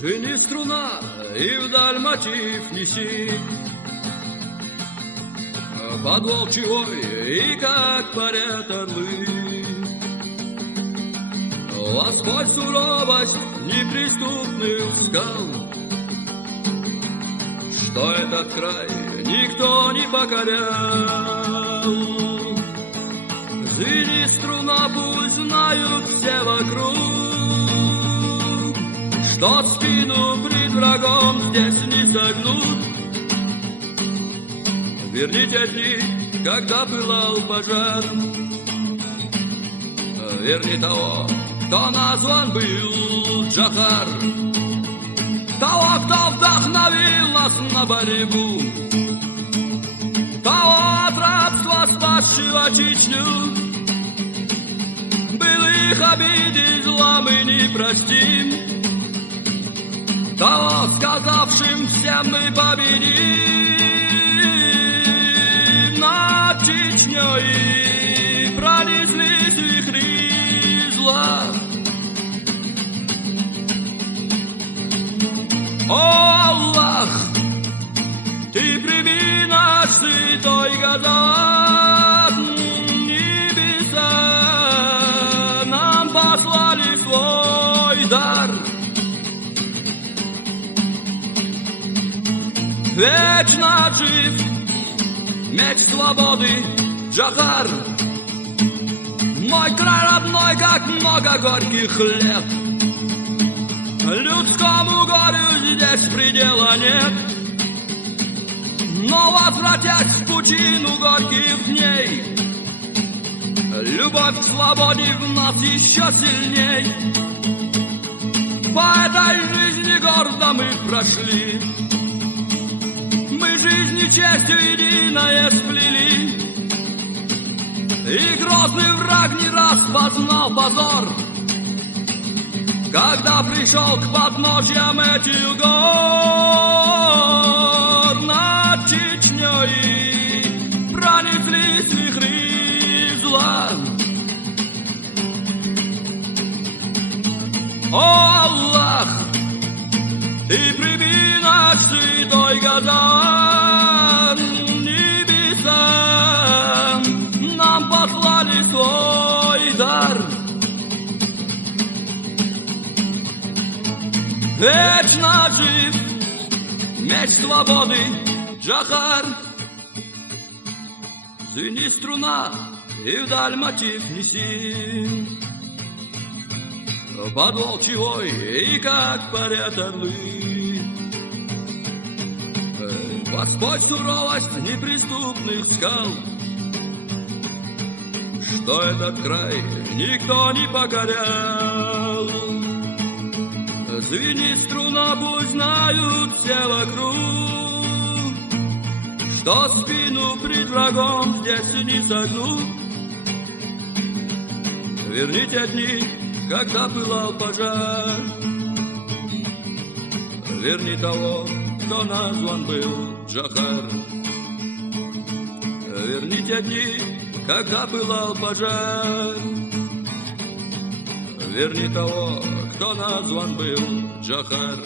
Звенит струна, и вдаль мотив неси. Под волчьей, и как парят орлы. Господь суровость неприступных скал, что этот край никто не покорял. Звенит струна, пусть знают все вокруг, что спину пред врагом здесь не согнут. Верните дни, когда пылал пожар, верни того, кто назван был Джохар, того, кто вдохновил нас на борьбу, того от рабства спасшего Чечню. Былых обид и зла мы не простим, того, сказавшим всем мы победим над Чечней, пронеслись вихри зла. О, Аллах, Ты прими наш святой Газат, небеса нам послали Твой дар. Вечно жив меч свободы Джохар, мой край родной, как много горьких лет. Людскому горю здесь предела нет, но возвратять в пучину горьких дней любовь к свободе в нас еще сильней. По этой жизни гордо мы прошли, мы жизнь и честью единое сплели, и грозный враг не раз познал позор, когда пришел к подножьям этих гор. Над Чечней пронеслись вихри зла. О, Аллах, Ты прими наш святой Газан, небеса нам послали Твой дар. Вечно жив меч свободы Джохар, звени струна, и вдаль мотив неси. Под волчьей, и как парят орлы. Господь суровость неприступных скал, что этот край никто не покорял. Звенит струна, пусть знают все вокруг, что спину пред врагом здесь не согнут. Верните дни, когда пылал пожар, верни того, кто назван был Джохар. Верните дни, когда пылал пожар, верни того, кто назван был Джохар.